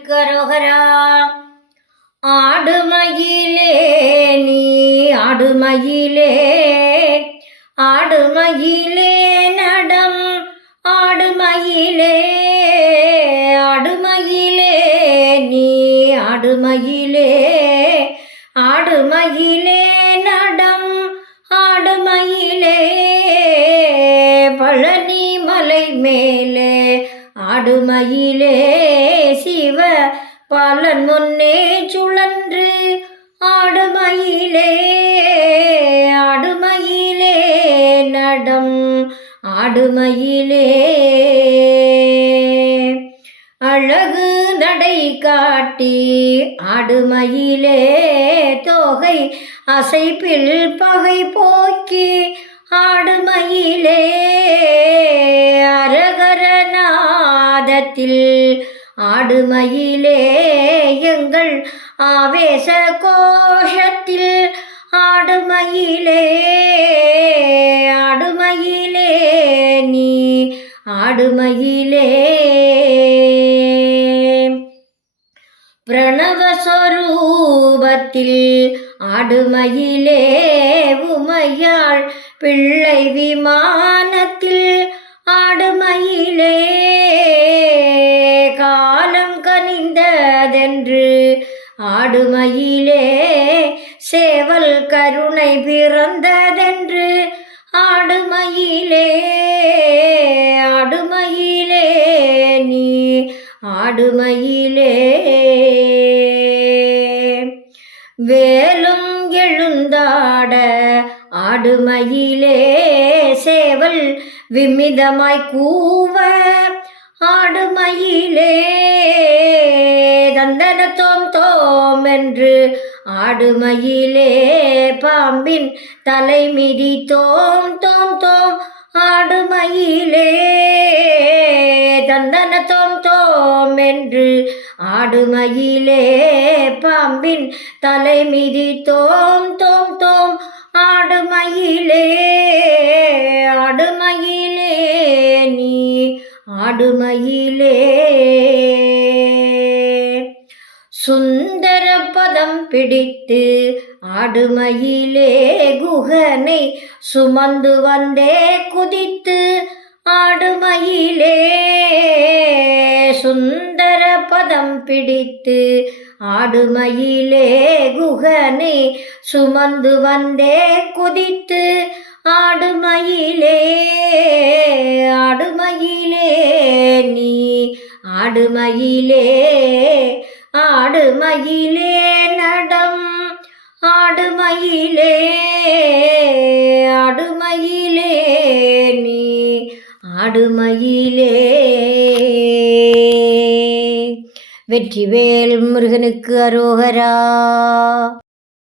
கரோகரா ஆடுமயிலே நீ ஆடுமயிலே ஆடுமயிலே நடம் ஆடுமயிலே ஆடுமயிலே நீ ஆடுமயிலே ஆடுமயிலே நடம் ஆடுமயிலே. பழனி மலை மேலே ஆடுமயிலே சிவ பலன் முன்னே சுழன்று ஆடுமயிலே ஆடுமயிலே நடம் ஆடுமயிலே. அழகு நடை காட்டி ஆடுமயிலே தோகை அசைப்பில் பகை போக்கி ஆடுமயிலே அரகரநாதத்தில் ஆடுமயிலே எங்கள் ஆவேச கோஷத்தில் ஆடுமயிலே ஆடுமயிலே நீ ஆடுமயிலே பிரணவஸ்வரூபத்தில் ஆடுமயிலே உமையாள் பிள்ளை விமானத்தில் ஆடுமையிலே சேவல் கருணை பிறந்ததென்று. ஆடுமையிலே ஆடுமையிலே நீ ஆடுமையிலே. வேலும் எழுந்தாட ஆடுமையிலே சேவல் விமிதமாய் கூவ. ஆடுமயிலே என்று ஆடுமையிலே பாம்பின் தலைமிதி தோம் தோம் தோம் ஆடுமயிலே. தந்தன தோம் தோம் என்று ஆடுமயிலே பாம்பின் தலைமிதி தோம் தோம் தோம் ஆடுமயிலே. ஆடுமயிலே நீ ஆடுமயிலே. சுந்த பதம் பிடித்து ஆடுமயிலே குகனை சுமந்து வந்தே குதித்து ஆடுமயிலே சுந்தர பதம் பிடித்து ஆடுமயிலே குகனை சுமந்து வந்தே குதித்து ஆடுமயிலே ஆடுமயிலே நீ ஆடுமயிலே. ஆடுமயிலே நடம் ஆடுமயிலே ஆடுமயிலே நீ ஆடுமயிலே. வெற்றிவேல் முருகனுக்கு அரோகரா.